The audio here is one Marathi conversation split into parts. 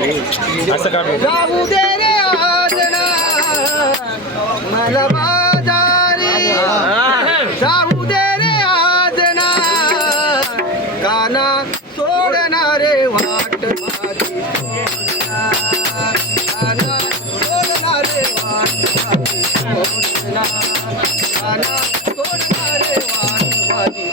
असं दे रे आजना मला बाजारी दे रे आजना, काना सोडणारे वाट वाट माझी काना सोडणारे वाट माझी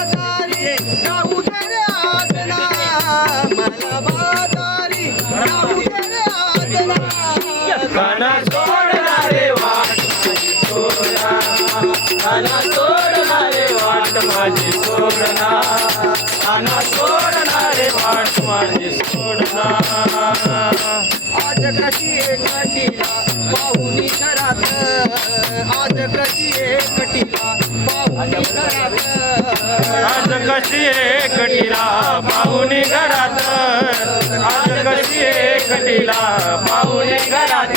जाऊ दे रे आजना मला बाजारी जाऊ दे रे आजना गाणं सोडणारे वाट माझी सोडना. गाणं सोडणारे वाट माझी सोडना. गाणं सोडणारे वाट माझी सोडना. आज कशी एकटीला पाहुणी घरात. आज कशी एकटीला पाहुणी घरात. आज कशी एकटीला पाहुणी घरात. आज कशी एकटीला पाहुणी घरात.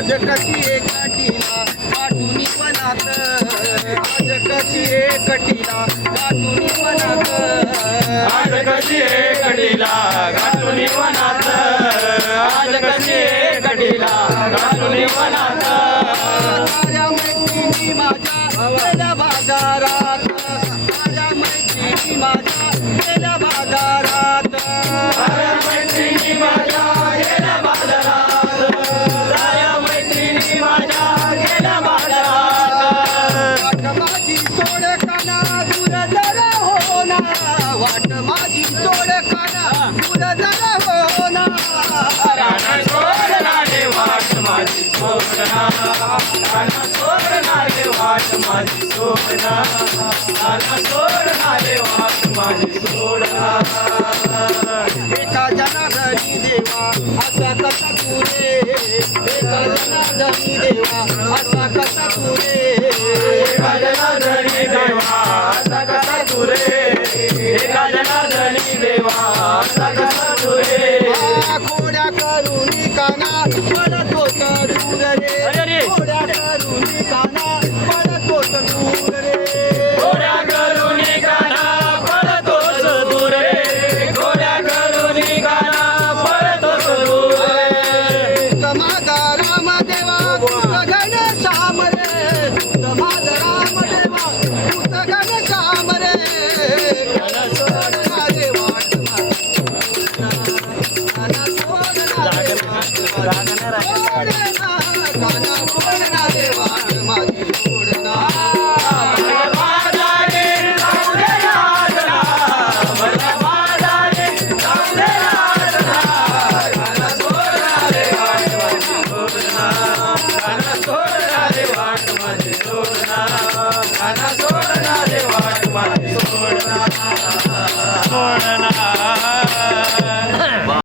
आज कशी एकटीला पाठून वनात आज कशी एकटीला पाठून वनात आज कशी एकटीला गाठून वनात आज कशी एकटीला गाठून वनात माझ्या मैत्रिणी माझ्या सोड काना दूर जरा हो ना वाट माझी सोड काना दूर जरा हो ना वाट माझी वाट माझी वाट माझी एका देवा असा कसा तू एका जनार्दनी देवा असा कसा तू कसा गाणं सोडणारे वाट माझी सोडना सोडना